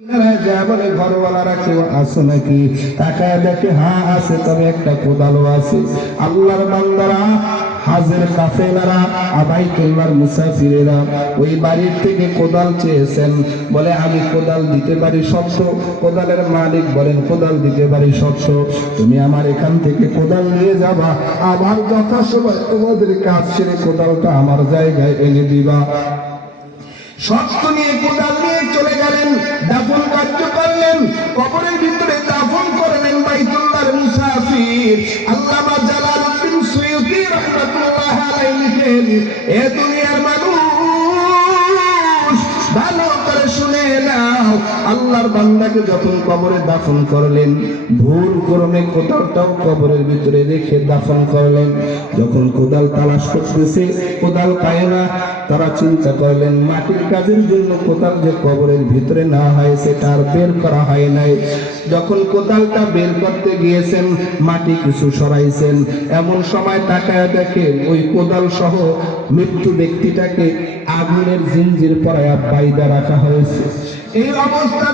বলে ঘরওয়ালারা কেউ আছে নাকি? তাকায় দেখে হ্যাঁ আছে, তবে একটা কোদালও আছে। আল্লাহর বান্দারা, হাজের কাফেলারা, আবাইতুল্লাহর মুসাফিরেরা ওই বাড়ির থেকে কোদাল চেয়েছেন। বলে আমি কোদাল দিতে পারি সত্য। কোদালের মালিক বলেন কোদাল দিতে পারি সত্য, তুমি আমার এখান থেকে কোদাল নিয়ে যাবা, আবার যথাসময় তোমাদের কাজ ছেড়ে কোদালটা আমার জায়গায় এনে দিবা। শর্ত নিয়ে কোদাল নিয়ে চলে গেলেন, দাফন কার্য করলেন, কবরের ভিতরে দাফন করলেন বাইতুল্লাহর মুসাফির। আল্লামা জালালউদ্দিন সুয়ুতী রাহমাতুল্লাহ আলাইহি লিখেন, এ দুনিয়ার মানুষ ভালো করে শুনে নাও, আল্লাহর বান্দাকে যখন কবরে দাফন করলেন, ভুল ক্রমে কোদালটাও কবরের ভিতরে রেখে দাফন করলেন। যখন কোদাল তালাশ করতেছে, কোদাল পায় না, তারা চিন্তা করলেন মাটির কাজের জন্য কোদাল যে কবরের ভিতরে না হয় সেটা আর বের করা হয় নাই। যখন কোদালটা বের করতে গিয়েছেন, মাটি কিছু সরাইছেন, এমন সময় তাকায় দেখে ওই কোদাল সহ মৃত্যু ব্যক্তিটাকে আগুনের জিঞ্জির পরায়া বাইদা রাখা হয়েছে। এই অবস্থা